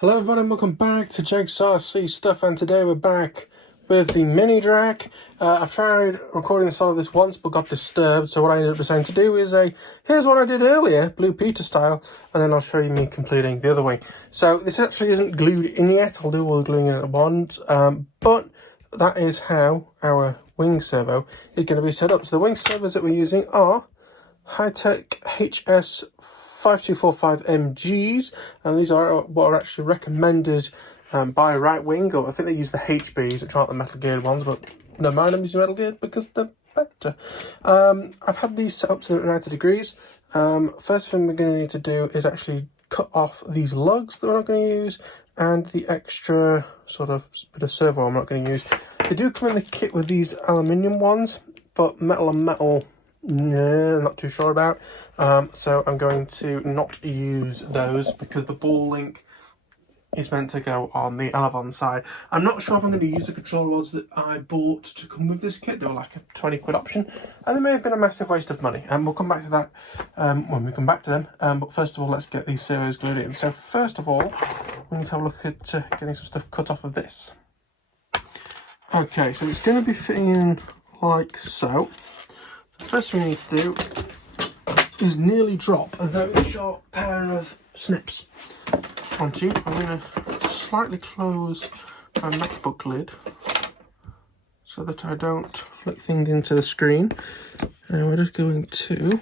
Hello everybody and welcome back to Jigsaw C Stuff, and today we're back with the mini Drak. I've tried recording the solo of this once but got disturbed, so what I ended up deciding to do is here's what I did earlier, Blue Peter style, and then I'll show you me completing the other wing. So this actually isn't glued in yet, I'll do all the gluing in at once, but that is how our wing servo is going to be set up. So the wing servos that we're using are high-tech HS 5245MGs, and these are what are actually recommended by Ritewing, or I think they use the HBs, which aren't the metal geared ones, but no mind, I'm using metal geared because they're better. I've had these set up to 90 degrees. First thing we're going to need to do is actually cut off these lugs that we're not going to use, and the extra sort of bit of servo I'm not going to use. They do come in the kit with these aluminium ones, but metal on metal, no, not too sure about. So I'm going to not use those because the ball link is meant to go on the Elevon side. I'm not sure if I'm going to use the control rods that I bought to come with this kit. They were like a 20 quid option, and they may have been a massive waste of money. And we'll come back to that when we come back to them. But first of all, let's get these servos glued in. So first of all, we need to have a look at getting some stuff cut off of this. Okay, so it's going to be fitting in like so. First thing we need to do is nearly drop a very short pair of snips onto. I'm going to slightly close my MacBook lid so that I don't flick things into the screen. And we're just going to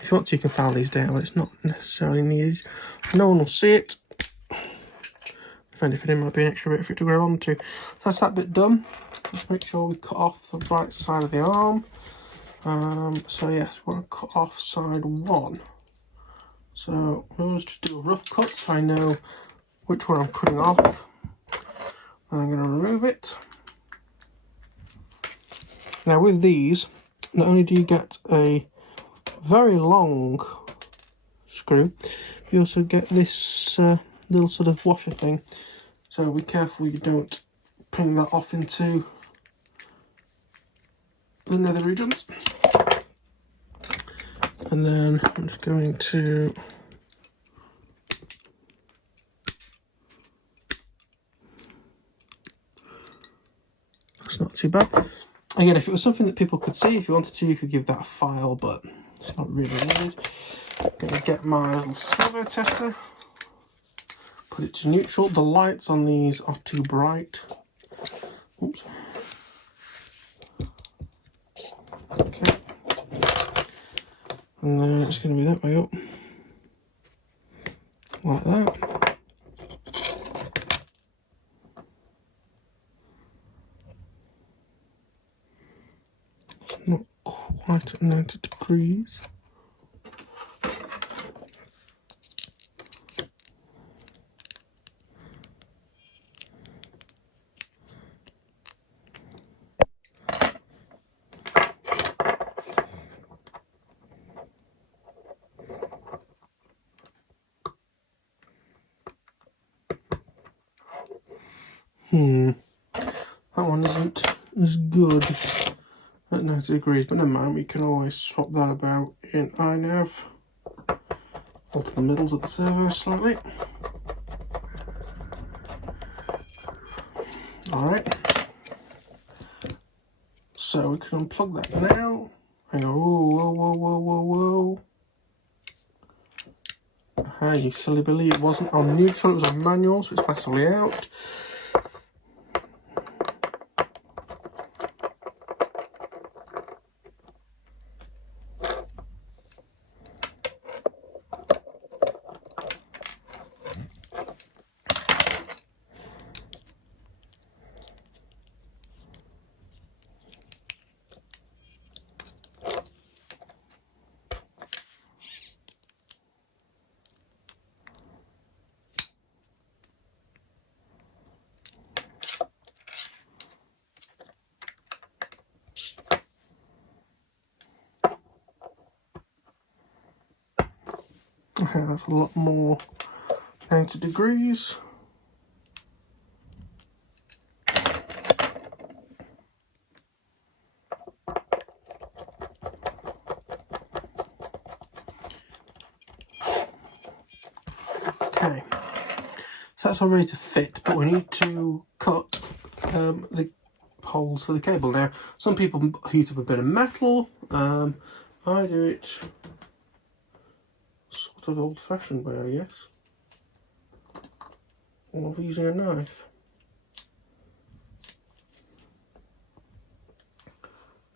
if you want to, you can file these down, but it's not necessarily needed. No one will see it. If anything, it might be an extra bit for it to grab onto. So that's that bit done. Let's make sure we cut off the right side of the arm. So yes, we're going to cut off side one. So we'll just do a rough cut so I know which one I'm cutting off. And I'm going to remove it. Now with these, not only do you get a very long screw, you also get this little sort of washer thing. So be careful you don't ping that off into the nether regions. And then I'm just going to that's not too bad. Again, if it was something that people could see, if you wanted to, you could give that a file, but it's not really needed. I'm going to get my little servo tester, put it to neutral. The lights on these are too bright. Oops. Okay. And then it's going to be that way up, like that. Not quite at 90 degrees. That one isn't as good at 90 degrees, but never mind, we can always swap that about in iNav. Alter the middles of the servo slightly. Alright. So we can unplug that now. And go, whoa, whoa, whoa, whoa, whoa. Aha, you silly Billy, it wasn't on neutral, it was on manual, so it's massively out. Okay, that's a lot more 90 degrees. Okay, so that's all ready to fit, but we need to cut the holes for the cable. Now, some people heat up a bit of metal. I do it sort of old-fashioned way, I guess, or using a knife.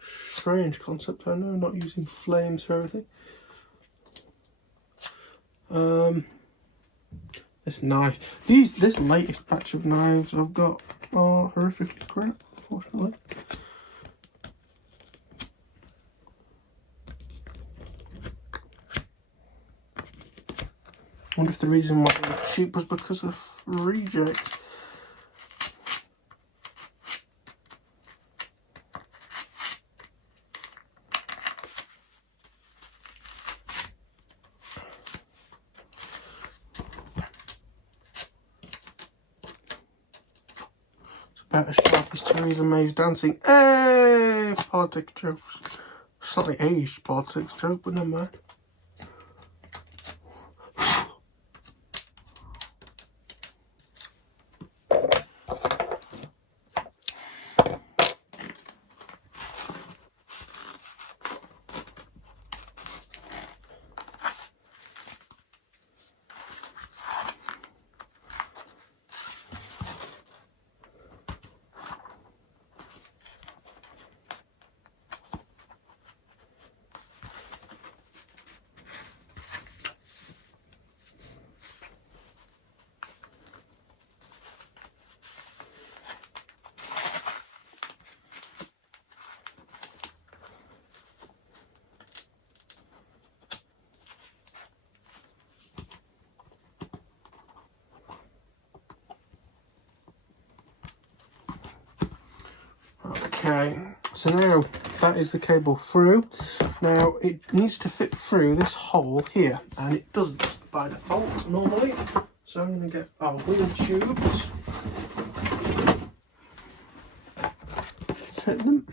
Strange concept, I know, not using flames for everything. This knife, this latest batch of knives I've got are horrifically crap, unfortunately. I wonder if the reason why they were cheap was because of reject. About as sharp as Theresa May's dancing. Hey, politics jokes. Slightly aged politics joke, but never mind. Okay, so now that is the cable through. Now it needs to fit through this hole here, and it doesn't by default normally. So I'm going to get our wooden tubes, fit them.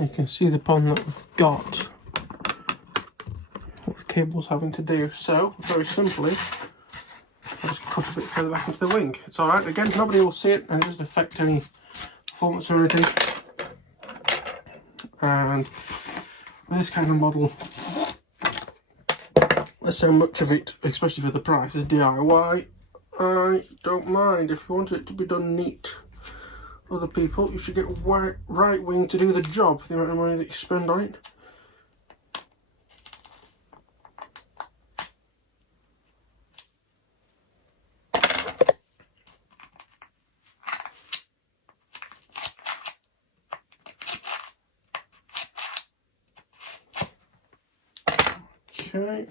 You can see the problem that we've got, what the cable's having to do. So, very simply, I'll just cut a bit further back into the wing. It's alright, again, nobody will see it and it doesn't affect any performance or anything. And with this kind of model, there's so much of it, especially for the price, is DIY. I don't mind if you want it to be done neat. Other people, you should get Ritewing to do the job for the amount of money that you spend on it. Okay.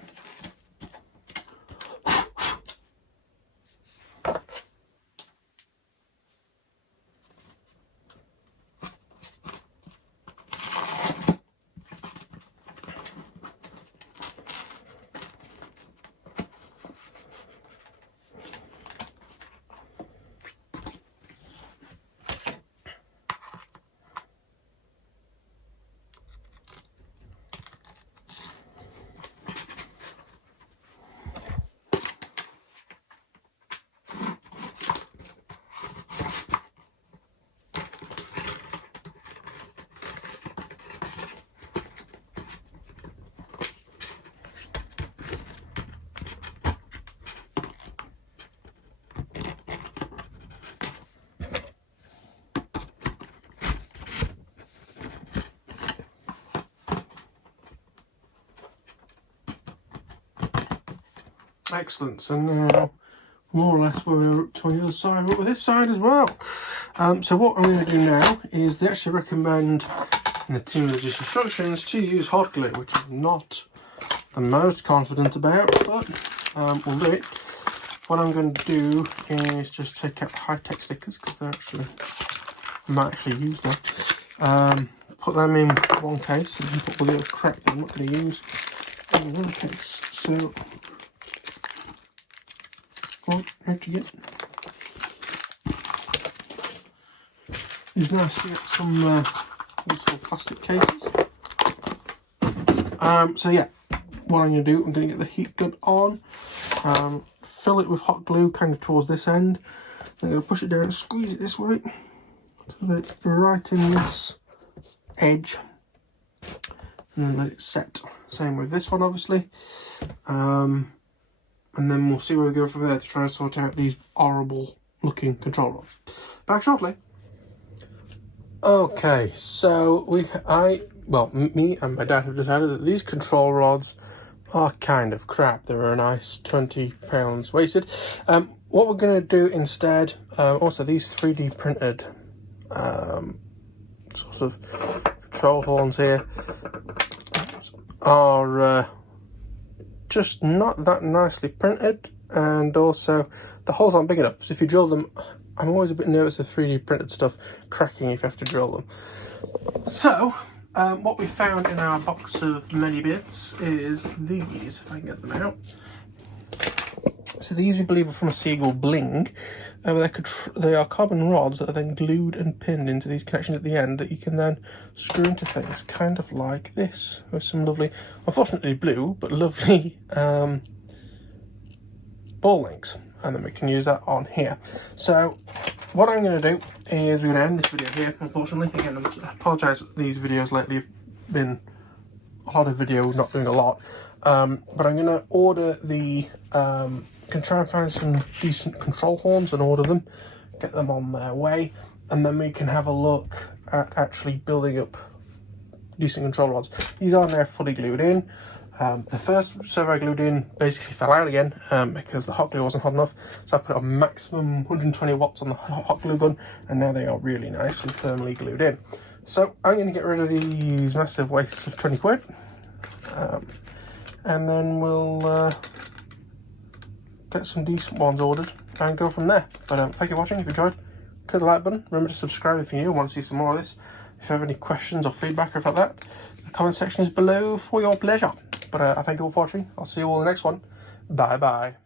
Excellent, so now more or less we're up to on the other side, but with this side as well. So what I'm going to do now is they actually recommend in the team religious instructions to use hot glue, which I'm not the most confident about, but we'll do it. What I'm going to do is just take out the high-tech stickers because they're actually, I might actually use them. put them in one case and then put all the other crap that I'm not going to use in another case. So, go on, out you get. It's nice to get some useful plastic cases. So yeah, what I'm going to do, I'm going to get the heat gun on, fill it with hot glue kind of towards this end, then I'm going to push it down and squeeze it this way, so that right in this edge, and then let it set. Same with this one obviously, and then we'll see where we go from there to try and sort out these horrible looking control rods. Back shortly. Okay, so me and my dad have decided that these control rods are kind of crap. They're a nice £20 wasted. What we're going to do instead, also these 3D printed sort of control horns here are just not that nicely printed, and also the holes aren't big enough. So if you drill them, I'm always a bit nervous of 3D printed stuff cracking if you have to drill them. So, what we found in our box of many bits is these, if I can get them out. So these we believe are from a Seagull Bling. They are carbon rods that are then glued and pinned into these connections at the end that you can then screw into things, kind of like this, with some lovely, unfortunately blue, but lovely ball links. And then we can use that on here. So what I'm going to do is we're going to end this video here, unfortunately. Again, I apologise, these videos lately have been a lot of video, not doing a lot. But I'm going to order the, can try and find some decent control horns and order them, get them on their way. And then we can have a look at actually building up decent control rods. These are now fully glued in. The first servo I glued in basically fell out again because the hot glue wasn't hot enough, so I put a maximum 120 watts on the hot glue gun, and now they are really nice and firmly glued in. So I'm going to get rid of these massive wastes of 20 quid, and then we'll get some decent ones ordered and go from there. But thank you for watching. If you enjoyed, click the like button. Remember to subscribe if you're new and want to see some more of this. If you have any questions or feedback or anything like that, the comment section is below for your pleasure. But I thank you all for watching. I'll see you all in the next one. Bye bye.